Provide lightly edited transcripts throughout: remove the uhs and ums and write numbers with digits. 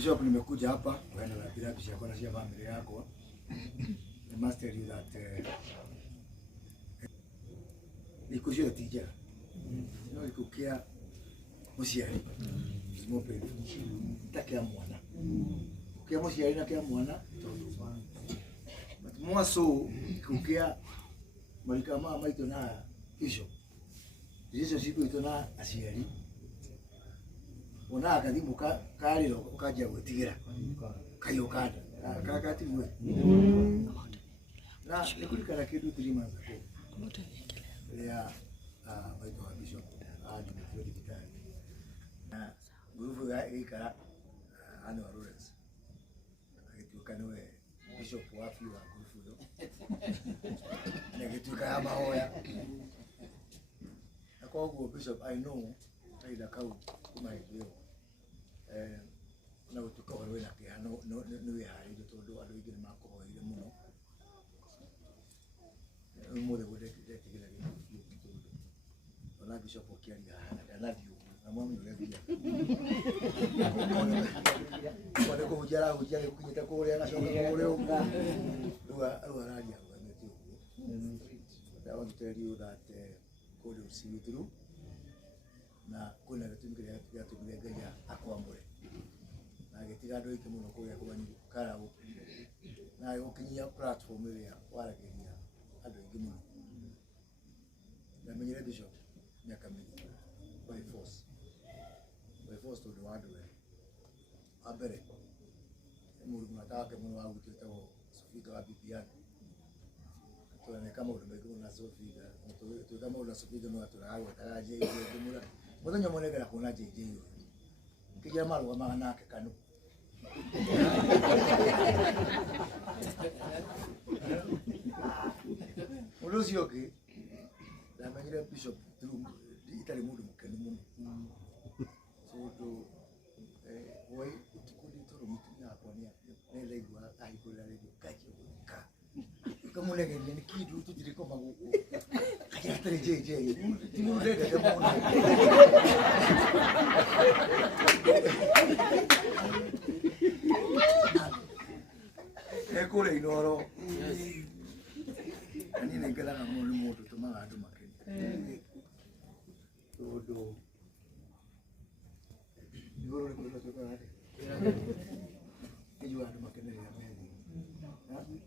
Bishop nimekuja hapa kwenda na bila bisha kwa na family yako. I must tell you that nikushia teacher. No ikukia musiari. Simope. Takia mwana. Ukia musiari na kia mwana. But more so ikukia malika mama ito na bishop. Yesu siku ito na asiari. Ona akathimu kari ukaja gutigira kayo kada kakati we na nikurikana kindu 3 months ago ya maito wa bishop andi mtwe dikitari na grupu ya ikara ano Lawrence akituka noe bishop wapi wa grupu yo nakituka ya maoya akwa bishop I know aida kau kuma hiyo na utuka wale na kia no ya hiyo todo ado igeni mako ile muno mmoja wote kitegela hiyo todo wala bishop okianga I love you na mwa mimi ndio kwa kwa ujala kunyeta kwa ule anashoka ule unga lua radia kwa ndio I want to tell you that God will see you through na kuna vitu ya tumilega akwambure na getiga ndo muno kuya kubani kara na yokinyia platform ile ya warageria ando muno na menyere bishop nyakamiri by force to the word we abere muri mataka muno wa guteta wo sofika wa bibiana tuone kama udumego na sofika to kama una sofika no aturawo taraje ile dumura muthenya monegera kuna jeje yo kijia maru wa nake kanu Uluzio ke la manyira bishop through itali mudu mukenu muno so to wai tukuli toro mutu ya konia nele igwa aikula radio kaje ka kama nege ni kidu tutiri koma guko kaje atari jeje timu ndege demo ekole inoro ani nekala na mulu moto tuma adu makeni todo ngoro ni kwa toka hadi hiyo adu makeni ya meli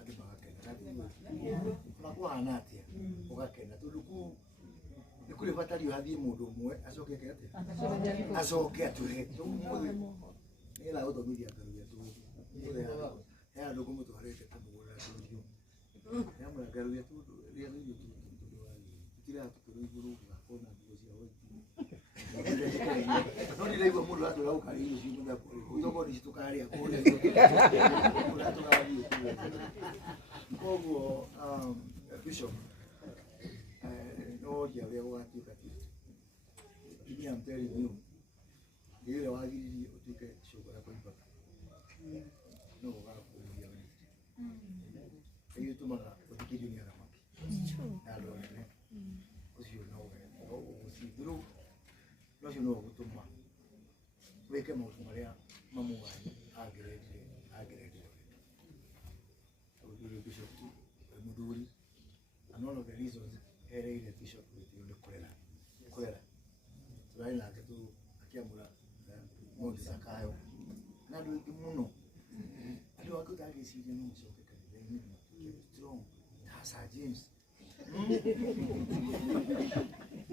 adu makeni kwa anatia ukakena tuduku nikule fatali hadi mudu mwe asoke kete asoke atuhe tumuwe ila odo media karuya tu ya ndugu mtu alete tumugora tu ya mwana karuya tu ya ndio tu kila tukuru akona ngozi ya wetu ndio ile mulu watu lao karibu si muda kutoka ni tukari ya kule kuna tukari kogo bishop no ya leo watu kati ni amteri ni ile wagiri utike shokora kwa mpaka no wako ya hiyo tumana utikiri ni alama nalo ne usio no usidru no sio no kutuma weke mautumaria mamu wa agredi uduri bishop muduri and one of the reasons ile bishop ile kolera tunaina kitu akiamula mmoja sakayo na ndio muno ndio akuta akisije no soke kale ni strong hasa James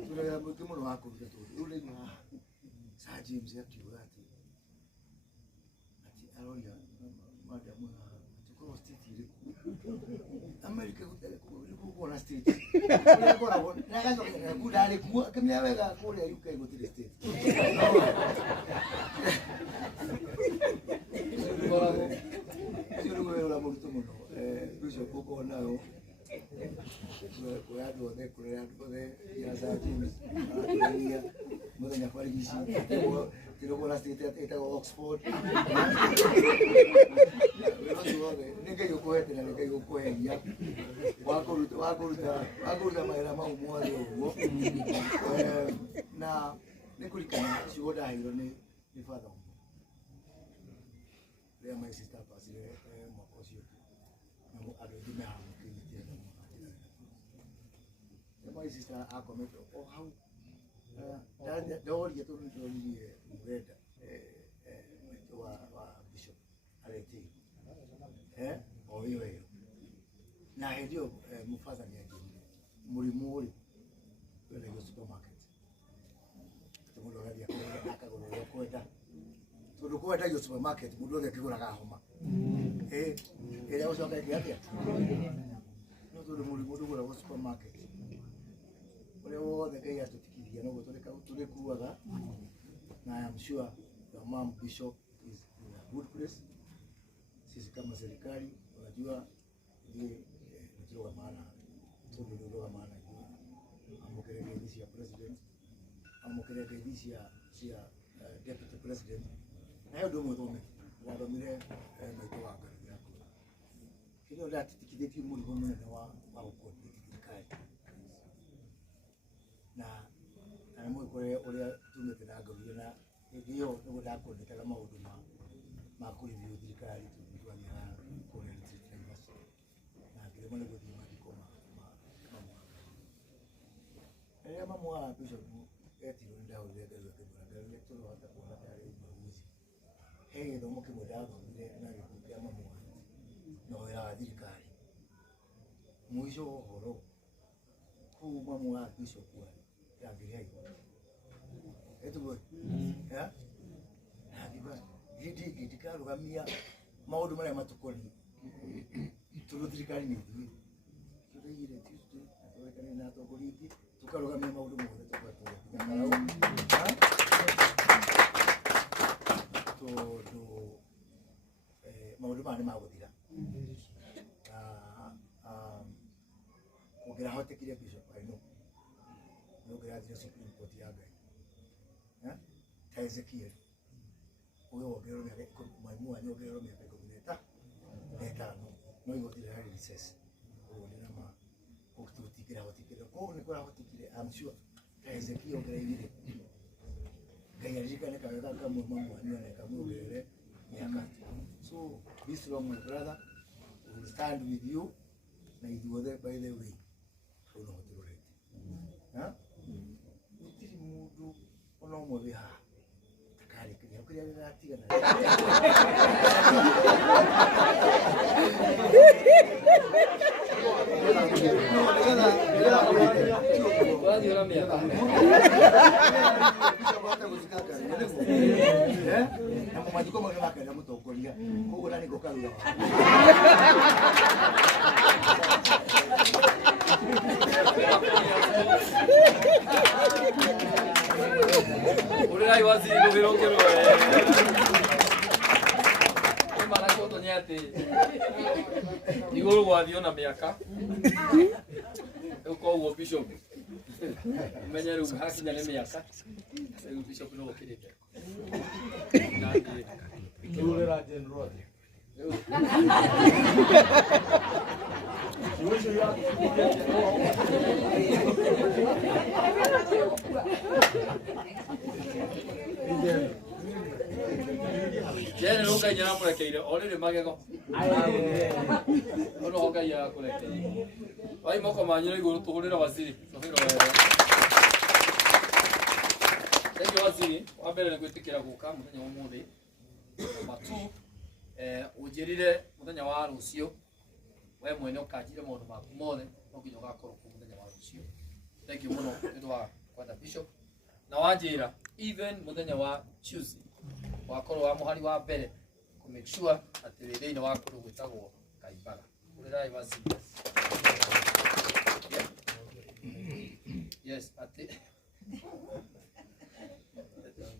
tunaona mtu mmoja wako vitu ule ni sa James ya kiwati ati aloya madamu tuko state ile America kuna state kuna bora na kazo kuna ale kama wega kule UK go to the state sio wewe la mtu mmoja bishop huko nao kwa ado de kule ado de ya za James ya mmoja ya fariji tiro kwa state eta Oxford nige yuko ete na nige yuko ya wakuruta maela maumwa yo na nikulikana shoda hilo ni father rĩa my sister pasire mwaka ũcio na andũ aingĩ mehamũkĩrĩtie my sister akomete o hau ndaworia tondũ nĩndĩronirie mũrenda wa bishop areti o wĩyo na hĩndĩ ĩyo mũbatha nĩanjĩrire mũrimũ ũrĩ wĩna supermarket mũndũ agathie akagũra ũrĩa kwenda tondũ kwendagio supermarket mũndũ othe akĩgũraga homa ĩrĩa ũcoka ĩkĩatĩa no tondũ mũrimũ ndũgũragwo supermarket ũrĩa wothe Ngai atũtikithia noguo tũrĩkuaga na I am sure your mom Bishop is in a good place. Sisi kama serikali unajua ndio maana ndio maana amukeleke hizi ya president amukeleke hizi ya deputy president na hiyo ndio mwe wadomire mwe wa gari yako kile ndio atitikithĩtio mũrigo mũnene wa ũkũndi thirikari na mwe ũrĩa tumĩte na ngavire na ndio ndio ndakũndĩkaga maũndũ ma kũrĩthio thirikari tũthiaga kũrĩa Naivas na ngĩrĩma nĩ gũthiĩ mathiko ma mamu wa Bishop etirwo nĩ ndaũrire Ngai akĩmũranga tũrahota kuona tarĩ mbaguzi he gĩthomo kĩmwe ndathomire na gĩkuũ kĩa mamu na wĩra wa thirikari mũico wa ũhoro kũu mamu wa Bishop yangĩrĩ haigua etuwe hĩndĩ ndikarũgamia maũndũ marĩa matukoni tondũ thirikari nĩ ithuĩ tũrĩgire Tuesday tũrekane na atongoria ingĩ tukarũgamia maũndũ mothe tũgatũrĩkinya tondũ maũndũ maya nĩ magũthira kũngĩrahotekire Bishop Aino nĩũngĩrathire Supreme Court ya Ngai ta Ezekiel uyo wongererwo mĩaka maimu wanyu wongererwo mĩaka 15 no igoti rĩarĩ recess ũguo nĩ nama gũtũtikĩra koguo nĩ kũrahotikire I'm sure ta Ezekiel ongereire Ngai aririkane kawega kamwe mamu wanyu na kamwongerere mĩaka so be strong my brother we will stand with you na ithuothe by the way ũno hotirorete gũtirĩ mũndũ ona ũmwe wĩ haha takari kĩrĩa gĩgatigana na mũmathiko mau nĩmakenda mũtongoria koguo na nĩko karuga Ulirai waziri kuvirongero Mara choto nyate iguru gwathio na miaka uko wo Bishop menya ru hakinya ne miaka rĩu Bishop no gukirite Kiurera general Jene no Ngai nyara mũrekeire orĩrĩ magego ono Ngai ya kũrekeire wai moko manyu igũrũ tũgũrĩra waziri thank you waziri wa mbere nĩ gwĩtĩkĩra gũka mũthenya wa ũmũthĩ matu ũnjĩrire mũthenya wa rũciũ we mwene ũkanjire maũndũ maku mothe no nginya ũgakorwo kuo mũthenya wa rũciũ thank you mũno nĩ ũndũ wa kwenda Bishop na wanjĩra even mũthenya wa Tuesday wakorwo wa mũhari wa mbere ku make sure atĩ wĩ thĩinĩ wa kũndũ gwĩtagwo Kaimbaga ũrĩrai waziri yes atĩ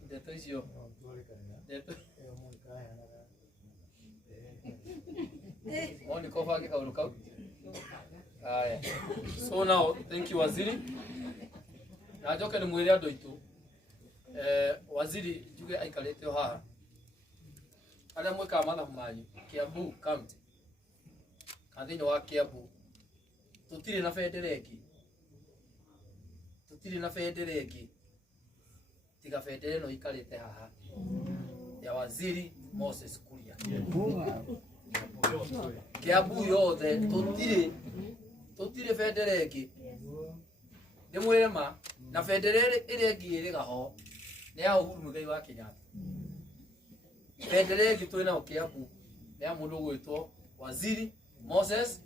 ndeto icio ndeto Moni kofa ke kaulu kau. So now thank you waziri. Na joka ni mwele ando itu. Waziri juge aikalete haha. Ada mweka matha manyu Kiambu County. Kathini wa Kiambu. Tutiri na federeki. Tutiri na federeki. Tiga federe no ikalete haha. Ya waziri Moses Kuria. Kiambu yothe tutire bendera ĩngĩ ndĩmwĩre ma na bendera ĩrĩa ĩngĩ ĩrĩ gaho nĩ ya Uhuru Muigai wa Kenyatta. Bendera ĩngĩ twĩ nayo Kiambu nĩ ya mũndũ ũgwĩtwo Waziri Moses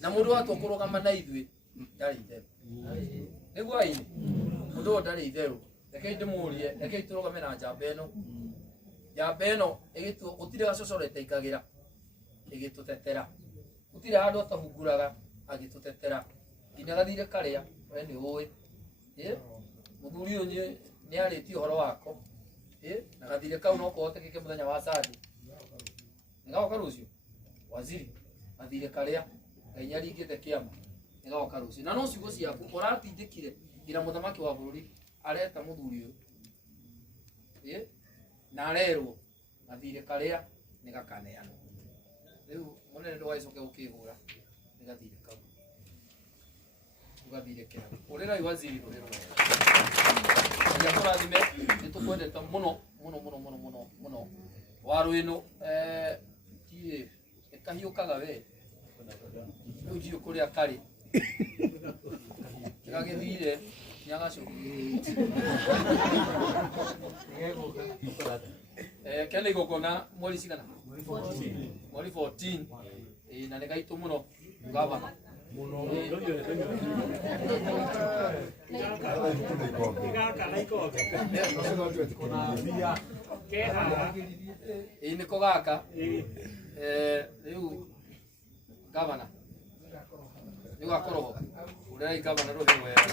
na mũndũ wa tũkũrũgama na ithuĩ ndarĩ itherũ. Nĩguo aini mũndũ ũyũ ndarĩ itherũ. Rekei ndĩmũrie, rekei tũrũgame na njamba ĩno. Njamba ĩno gũtirĩ gacocorete ikagĩra ĩgĩtũtetera. Gũtirĩ handũ atahunguraga agĩtũtetera. Nginya gathire karĩa we nĩ ũĩ. Mũthuri ũyũ nĩ arĩtie ũhoro wako. Na gathire kau no kũhotekeke mũthenya wa Sunday. Ngagoka rũciũ Waziri gathire karĩa Ngai nĩaringĩte kĩama ngagoka rũciũ. Na no ciugo ciaku ũratindĩkire nginya mũthamaki wa bũrũri areta mũthuri ũyũ na arerwo gathire karĩa nĩ gakaneana. Rĩu mũnene ndũgagĩcoke gũkĩhũra nĩ gathire kau ugathire kĩama. Ũrĩrai Waziri rũrĩ rwega. Ngai akũrathime, nĩtũkwendete mũno mũno mũno mũno mũno mũno. Waru ĩno kahiũkaga we rĩu ndiũ kũrĩa karĩ gagĩthire nyagacu kena igongona mweri cigana mweri 14 na nĩ gaitũ mũno gavana nĩko gaka rĩu gavana nĩgakorogoka ũrĩrai gavana rũhĩ wega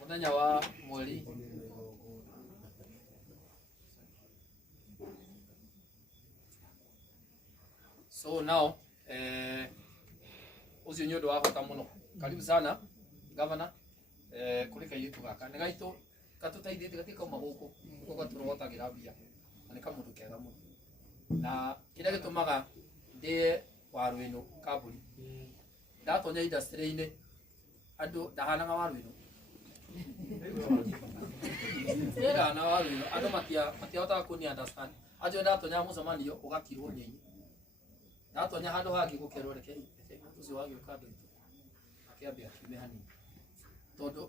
mũthenya wa mweri so now ũcio nĩ ũndũ wa bata mũno. Karibu sana gavana kũrĩ kairĩtu gaka nĩ gaitũ gatũteithĩtie gatikauma gũkũ nĩko gatũrogotagĩra mbia na nĩ kamũndũ kega mũno. Na kĩrĩa gĩtũmaga ndĩe waru ĩno kambũri ndatonya industry-inĩ andũ ndahanaga waru ĩno ndahana waru ĩno andũ matiahotaga kũni understand. Anjũ ndatonya mũcemanio ũgakirwo nyinyi ndatonya handũ hangĩ gũkerwo reke ũcio wagĩũka andũ aitũ akĩambia kiume hanini tondũ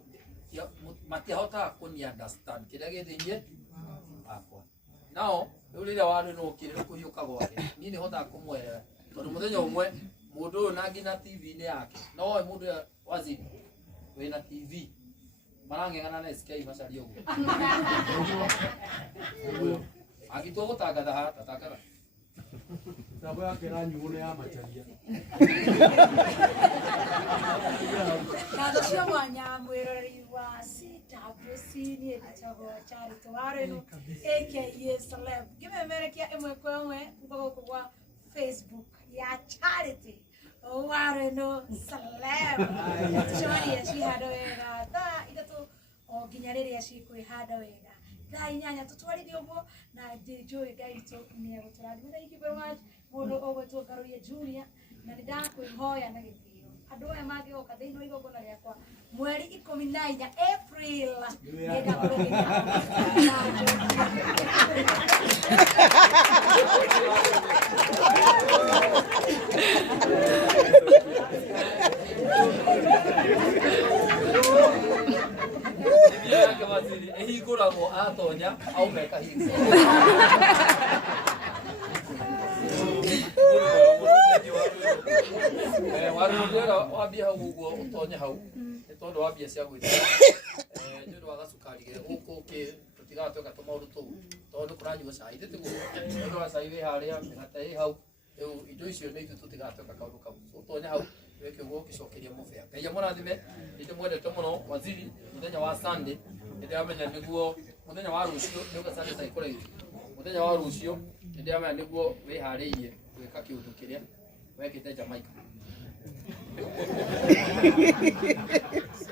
matiahotaga kũni understand kĩrĩa gĩ thĩinĩ wakwa. Nao rĩu rĩrĩa waru ĩno ũkĩrĩ kũhiũka gwake niĩ nĩhotaga kũmwerera tondũ mũthenya ũmwe mũndũ ũyũ na nginya TV-inĩ yake no oĩ mũndũ ũyũ Waziri wĩna TV marang'eng'ana na SK macaria ũguo agĩtua gũtangatha ha tatangatha Sabo yake ranyu una ya macharia. Na cio mwanya mwirori wa CWC ni etagwo Charity Warenu aka Celeb. Ngimemerekia ĩmwe kwa ĩmwe ngũgũ kwa Facebook ya Charity Warenu Celeb. Tucemanie handũ wega thaa ithatũ o nginya rĩrĩa cikwĩhanda wega. Thaa inyanya tũtwarithie ũguo na njũĩ Ngai witũ nĩ egũtũrathima. Thank you very much. Mũndũ ũgwĩtwo Ngaruria Junior na nĩndakwĩhoya na gĩtĩo andũ aya mangĩgoka thĩinĩ wa igongona rĩakwa mweri 14 April nĩenda kũrĩrĩria Waziri ehingũragwo atonya aumeka hingo waru ndĩra wambia hau ũguo ũtonye hau nĩ tondũ wa mbia cia gwĩtĩra nĩ ũndũ wa gacukari gũkũ tũtigatuĩka tũmaũndũ tũu tondũ kũranyua cai tĩtiguo ũndũ wa cai wĩ harĩa mĩgate ĩ hau rĩu indo icio nĩ ithuĩ tũtigatuĩka kaũndũ kau ũtonye hau wĩke ũguo ũgĩcokeria mũbĩa. Ngai amũrathime nĩndĩmwendete mũno Waziri mũthenya wa Sunday nĩndĩramenya nĩguo mũthenya wa rũciũ nĩuga Sunday taikũraihu mũthenya wa rũciũ nĩndĩramenya nĩguo wĩharĩirie gwĩka kĩũndũ kĩrĩa wekĩte Jamaica.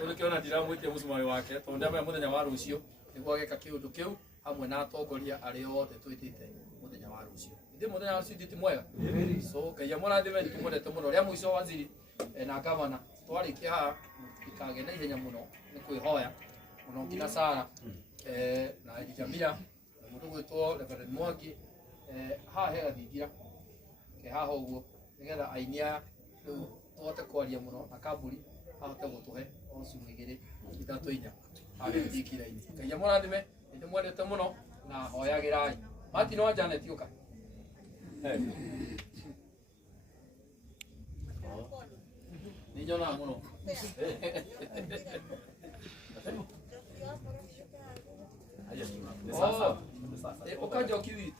Ũrĩkĩona ndiramwĩtia mũcumarĩ wake tondũ ndĩramenya mũthenya wa rũciũ nĩguo ageka kĩũndũ kĩu hamwe na atongoria arĩa othe twĩtĩte mũthenya wa rũciũ. Ndĩ mũthenya wa rũciũ ti mwega. So Ngai amũrathime nĩndĩmwendete mũno. Rĩa mũico Waziri na gavana twarĩkia haha ikagĩa na ihenya mũno nĩ kwĩhoya mũno nginya Sara na Jamila mũndũ mundu gwitwo Reverend Mwangi haha he gathingira ke haha uguo nigetha aini aya riu tuhote kwaria muno na kamburi ahote gutuhe o ciugo igiri itatu inya agithikira-ini Ngai amurathime nĩ mwendete muno na hoyagirai Martin wa Janet yuka ni nyona muno ukaja ukiwita